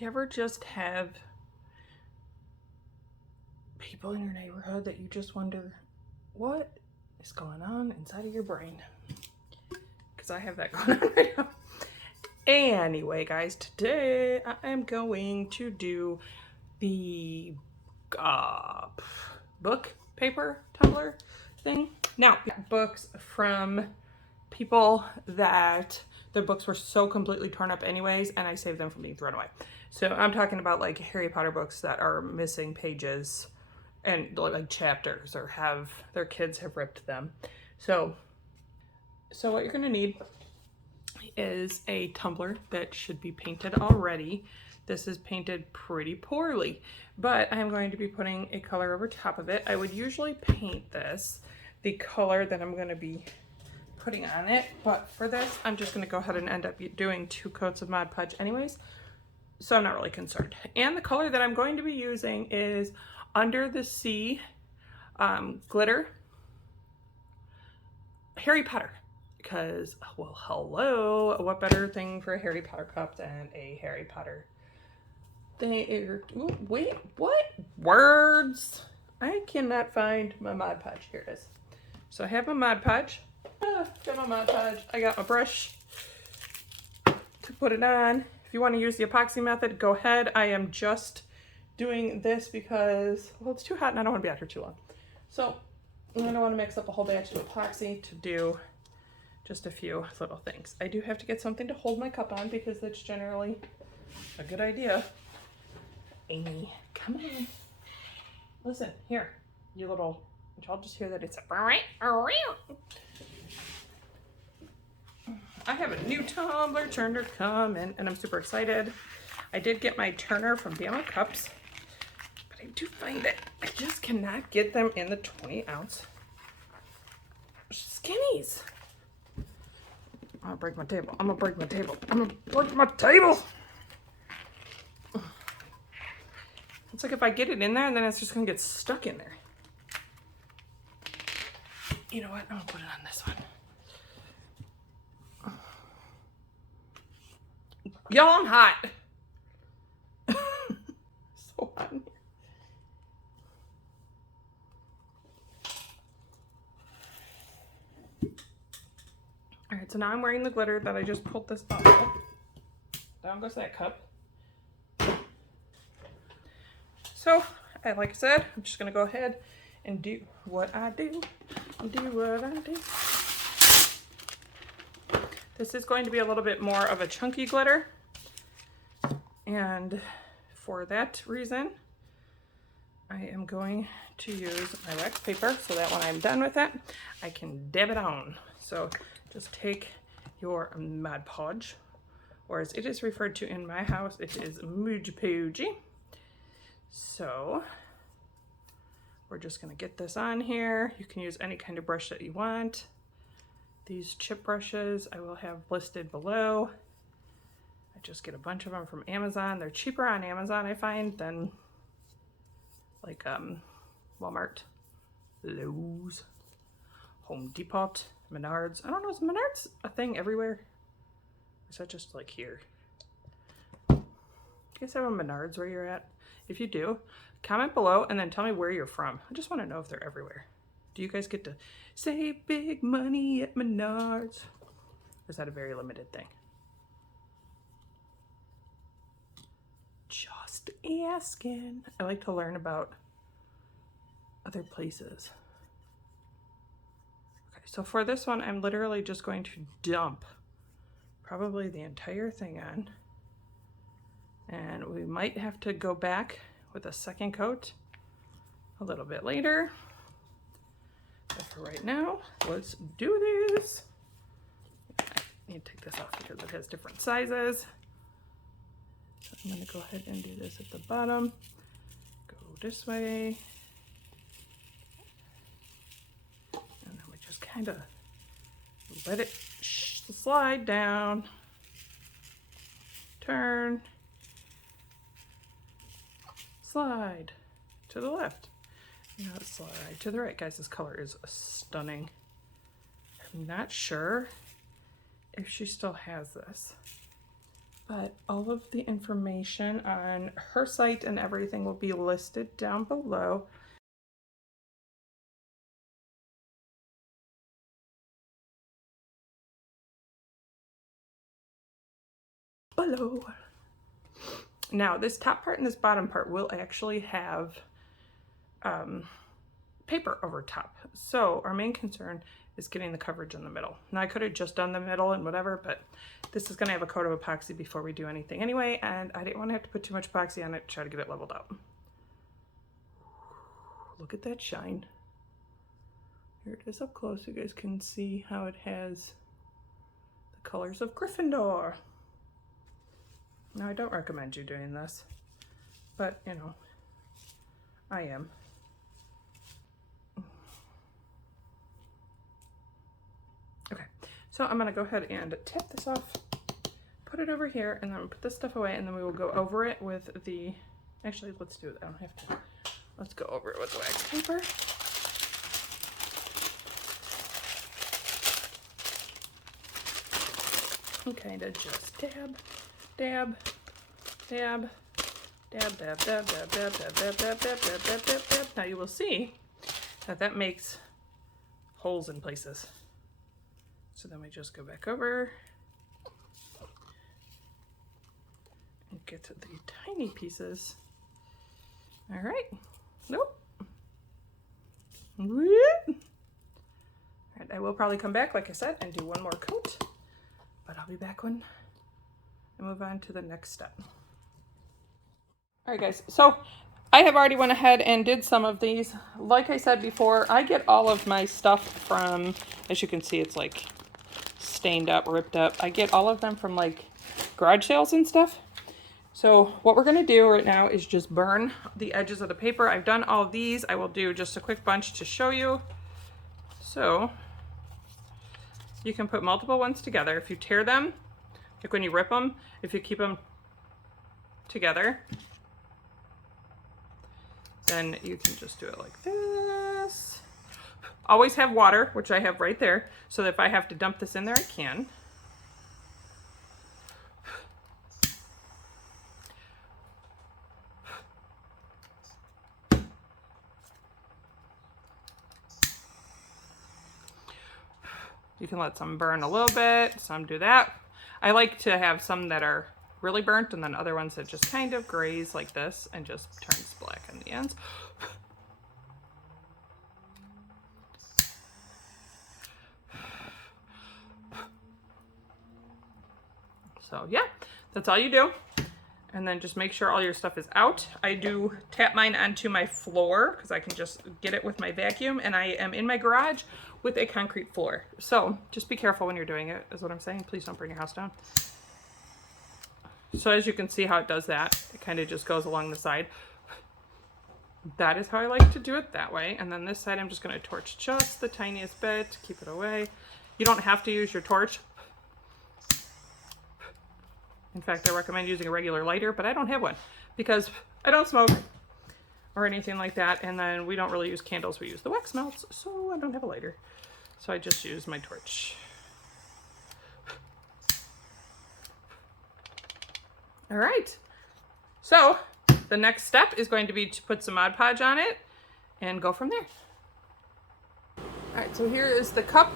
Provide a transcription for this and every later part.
Do you ever just have people in your neighborhood that you just wonder what is going on inside of your brain? Because I have that going on right now. Anyway, guys, today I am going to do the book paper tumbler thing. Now, books from people that their books were so completely torn up anyways, and I saved them from being thrown away. So I'm talking about like Harry Potter books that are missing pages and like chapters, or have their kids have ripped them. So what you're gonna need is a tumbler that should be painted already. This is painted pretty poorly, but I'm going to be putting a color over top of it. I would usually paint this the color that I'm going to be putting on it, but for this I'm just going to go ahead and end up doing 2 coats of Mod Podge anyways, so I'm not really concerned. And the color that I'm going to be using is Under the Sea glitter Harry Potter, because, well, hello, what better thing for a Harry Potter cup than a Harry Potter thing? Ooh, wait, what? Words? I cannot find my Mod Podge. Here it is. So I have my Mod Podge. Got my Mod Podge. I got my brush to put it on. If you want to use the epoxy method, go ahead. I am just doing this because, well, it's too hot and I don't want to be out here too long. So I don't want to mix up a whole batch of epoxy to do just a few little things. I do have to get something to hold my cup on because that's generally a good idea. Amy, come on. Listen, here, you little, I'll just hear that it's a I have a new tumbler turner coming and I'm super excited. I did get my turner from Bama Cups, but I do find that I just cannot get them in the 20 ounce skinnies. I'm gonna break my table. I'm gonna break my table. I'm gonna break my table. It's like if I get it in there and then it's just gonna get stuck in there. You know what? I'm gonna put it on this one. Y'all, I'm hot. So hot in here. All right, so now I'm wearing the glitter that I just pulled this off of. Down goes that cup. So, like I said, I'm just gonna go ahead and do what I do. This is going to be a little bit more of a chunky glitter. And for that reason, I am going to use my wax paper so that when I'm done with it, I can dab it on. So just take your Mod Podge, or as it is referred to in my house, it is Mooj Pooji. So we're just gonna get this on here. You can use any kind of brush that you want. These chip brushes I will have listed below. I just get a bunch of them from Amazon. They're cheaper on Amazon, I find, than like Walmart, Lowe's, Home Depot, Menards. I don't know, is Menards a thing everywhere? Or is that just like here? You guys have a Menards where you're at? If you do, comment below and then tell me where you're from. I just want to know if they're everywhere. Do you guys get to save big money at Menards? Or is that a very limited thing? Just asking. I like to learn about other places. Okay, so for this one, I'm literally just going to dump probably the entire thing on. And we might have to go back with a second coat a little bit later. But for right now, let's do this. I need to take this off because it has different sizes. So I'm going to go ahead and do this at the bottom. Go this way. And then we just kind of let it slide down. Turn. Slide to the left. Now slide to the right. Guys, this color is stunning. I'm not sure if she still has this, But all of the information on her site and everything will be listed down below. Now this top part and this bottom part will actually have paper over top. So our main concern is getting the coverage in the middle. Now I could have just done the middle and whatever, but this is gonna have a coat of epoxy before we do anything anyway, and I didn't want to have to put too much epoxy on it to try to get it leveled out. Look at that shine. Here it is up close. You guys can see how it has the colors of Gryffindor. Now I don't recommend you doing this, but you know, I am. Okay, so I'm gonna go ahead and tap this off, put it over here, and then put this stuff away, and then we will go over it with the, actually let's do it, I don't have to, let's go over it with the wax paper. And kind of just dab, dab, dab, dab, dab, dab, dab, dab, dab, dab, dab, dab, dab, dab, dab, dab. Now you will see that that makes holes in places. So then we just go back over and get to the tiny pieces. All right. Nope. All right, I will probably come back, like I said, and do one more coat, but I'll be back when I move on to the next step. All right, guys, so I have already went ahead and did some of these. Like I said before, I get all of my stuff from, as you can see, it's like stained up, ripped up. I get all of them from like garage sales and stuff. So what we're gonna do right now is just burn the edges of the paper. I've done all of these. I will do just a quick bunch to show you. So you can put multiple ones together. If you tear them, like when you rip them, if you keep them together, then you can just do it like this. Always have water, which I have right there, so that if I have to dump this in there, I can. You can let some burn a little bit, some do that. I like to have some that are really burnt and then other ones that just kind of graze like this and just turns black on the ends. So yeah, that's all you do. And then just make sure all your stuff is out. I do tap mine onto my floor because I can just get it with my vacuum, and I am in my garage with a concrete floor. So just be careful when you're doing it, is what I'm saying. Please don't burn your house down. So as you can see how it does that, it kind of just goes along the side. That is how I like to do it that way. And then this side, I'm just going to torch just the tiniest bit, keep it away. You don't have to use your torch. In fact, I recommend using a regular lighter, but I don't have one because I don't smoke or anything like that. And then we don't really use candles. We use the wax melts, so I don't have a lighter. So I just use my torch. All right. So the next step is going to be to put some Mod Podge on it and go from there. All right, so here is the cup.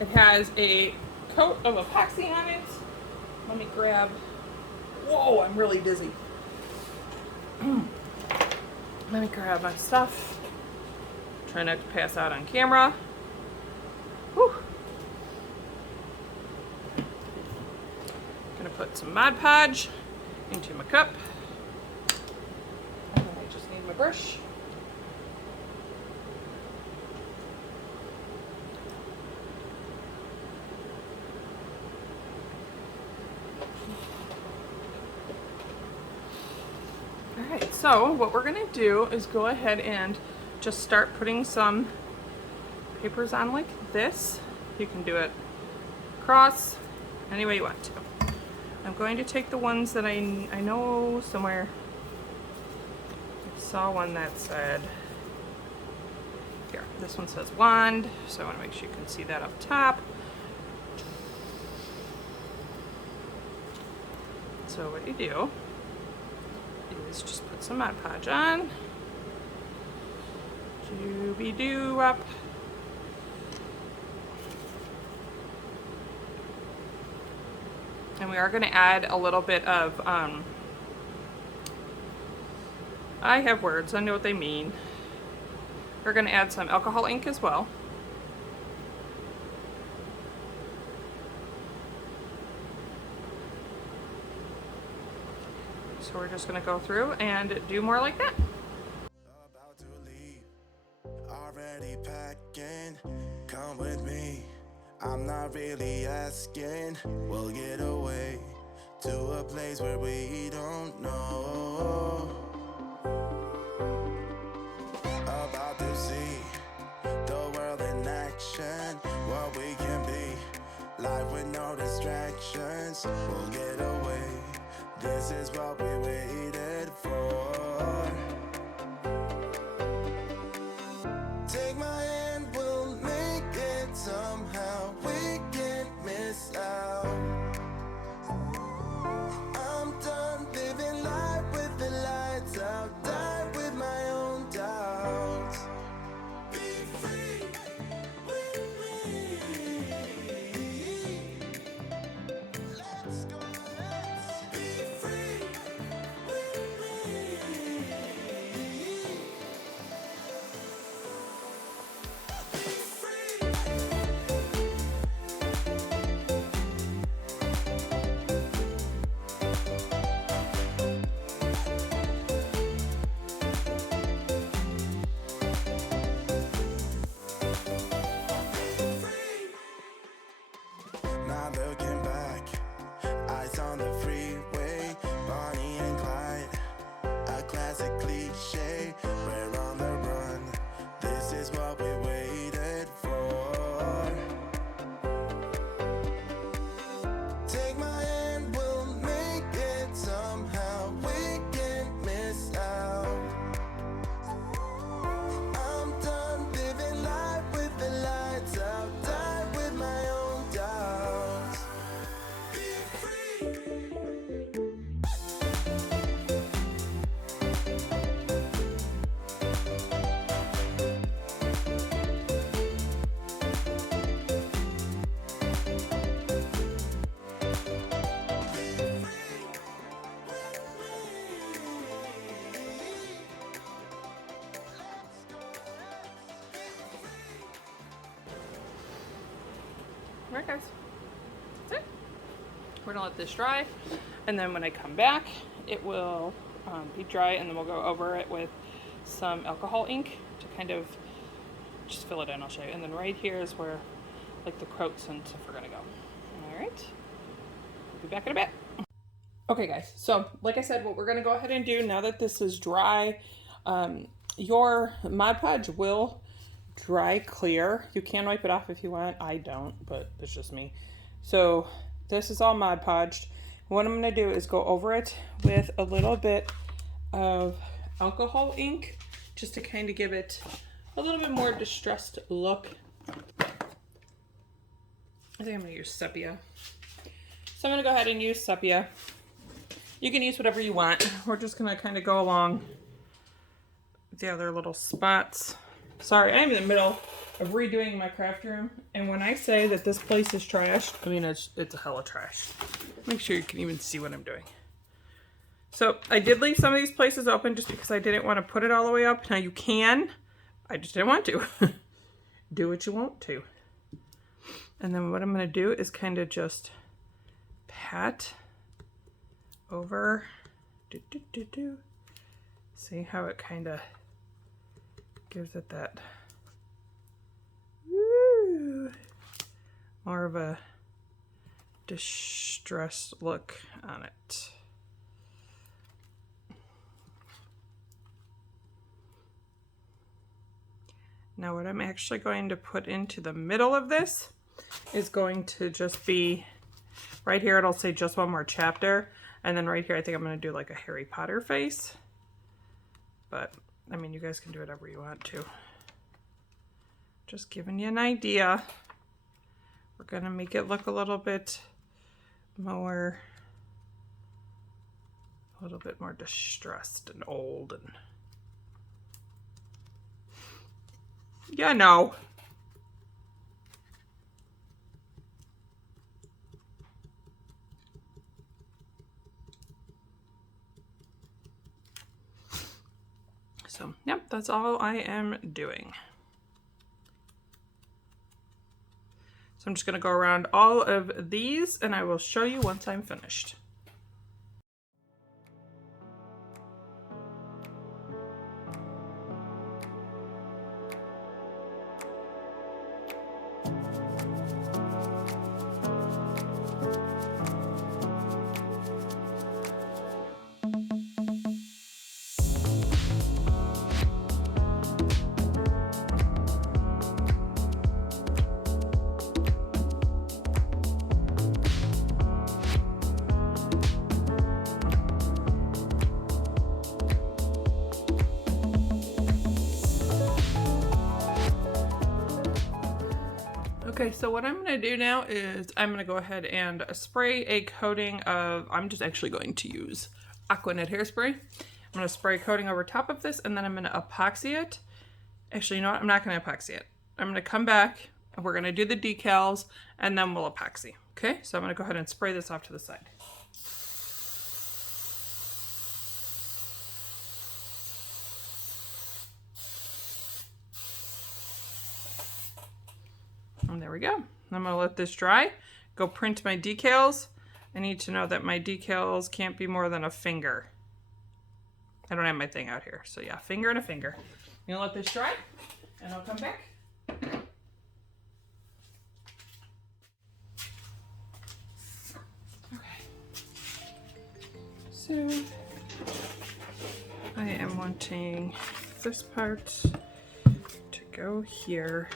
It has a coat of epoxy on it. Let me grab, whoa, I'm really dizzy. Let me grab my stuff. Try not to pass out on camera. Whew. Gonna put some Mod Podge into my cup. And then I just need my brush. Alright, so what we're going to do is go ahead and just start putting some papers on like this. You can do it across, any way you want to. I'm going to take the ones that I know somewhere. I saw one that said, here, this one says wand, so I want to make sure you can see that up top. So what you do is just put some Mod Podge on. Doobie-doo-wop. And we are going to add a little bit of, I have words, I know what they mean. We're going to add some alcohol ink as well. So we're just going to go through and do more like that. About to leave, already packing, come with me, I'm not really asking, we'll get away to a place where we don't know, about to see the world in action, what we can be, life with no distractions, we'll get away, this is what we waited for. Take my hand, we'll make it somehow. We can't miss out. I'm done living life with the lights out. Die with my own doubts. Be free with me. Let's go, let's be free with me. Not looking back, eyes on the freeway, Bonnie and Clyde, a classic cliche, we're on the run, this is what we waited for. Take my hand, we'll make it somehow, we can't miss out. I'm done living life with the lights out, die with my own doubts. Be free. Alright guys, that's it. We're gonna let this dry, and then when I come back, it will be dry, and then we'll go over it with some alcohol ink to kind of just fill it in. I'll show you. And then right here is where like the quotes and stuff are gonna go. Alright, we'll be back in a bit. Okay guys, so like I said, what we're gonna go ahead and do now that this is dry, your Mod Podge will dry clear. You can wipe it off if you want. I don't, but it's just me. So this is all Mod Podged. What I'm going to do is go over it with a little bit of alcohol ink just to kind of give it a little bit more distressed look. I think I'm going to use sepia. So I'm going to go ahead and use sepia. You can use whatever you want. We're just going to kind of go along the other little spots. Sorry, I'm in the middle of redoing my craft room, and when I say that this place is trashed, I mean it's a hella trash. Make sure you can even see what I'm doing. So I did leave some of these places open just because I didn't want to put it all the way up. Now you can, I just didn't want to. Do what you want to. And then what I'm going to do is kind of just pat over. See how it kind of gives it that more of a distressed look on it. Now what I'm actually going to put into the middle of this is going to just be right here. It'll say just one more chapter, and then right here I think I'm going to do like a Harry Potter face, but I mean, you guys can do whatever you want to. Just giving you an idea. We're going to make it look a little bit more a little bit more distressed and old and yeah, no. So, yep, that's all I am doing. So I'm just going to go around all of these and I will show you once I'm finished. Okay, so what I'm going to do now is I'm going to go ahead and spray a coating of, I'm just actually going to use Aqua Net hairspray. I'm going to spray a coating over top of this and then I'm going to epoxy it. Actually, you know what? I'm not going to epoxy it. I'm going to come back and we're going to do the decals and then we'll epoxy. Okay, so I'm going to go ahead and spray this off to the side. And there we go. I'm going to let this dry, go print my decals. I need to know that my decals can't be more than a finger. I don't have my thing out here. So yeah, finger and a finger. I'm going to let this dry and I'll come back. Okay. So I am wanting this part to go here.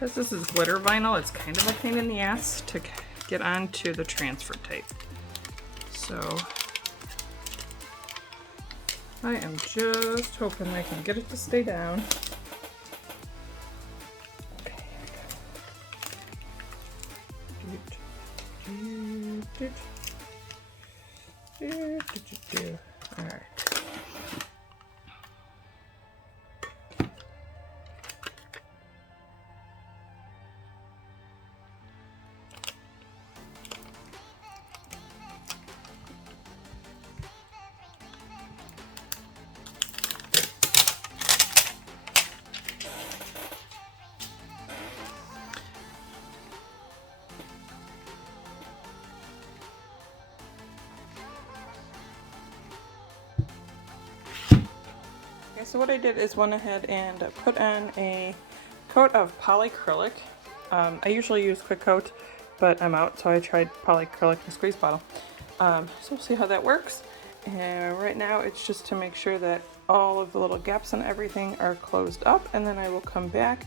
Because this is glitter vinyl, it's kind of a pain in the ass to get onto the transfer tape. So I am just hoping I can get it to stay down. Okay, here we go. All right. Okay, so what I did is went ahead and put on a coat of polyacrylic. I usually use quick coat, but I'm out, so I tried polyacrylic in a squeeze bottle. So we'll see how that works. And right now it's just to make sure that all of the little gaps and everything are closed up, and then I will come back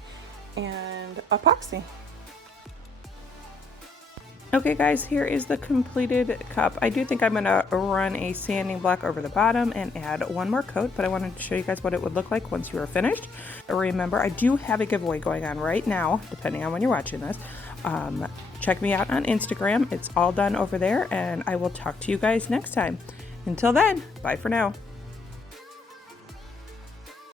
and epoxy. Okay guys, here is the completed cup. I do think I'm going to run a sanding block over the bottom and add one more coat, but I wanted to show you guys what it would look like once you are finished. Remember, I do have a giveaway going on right now, depending on when you're watching this. Check me out on Instagram. It's all done over there, and I will talk to you guys next time. Until then, bye for now.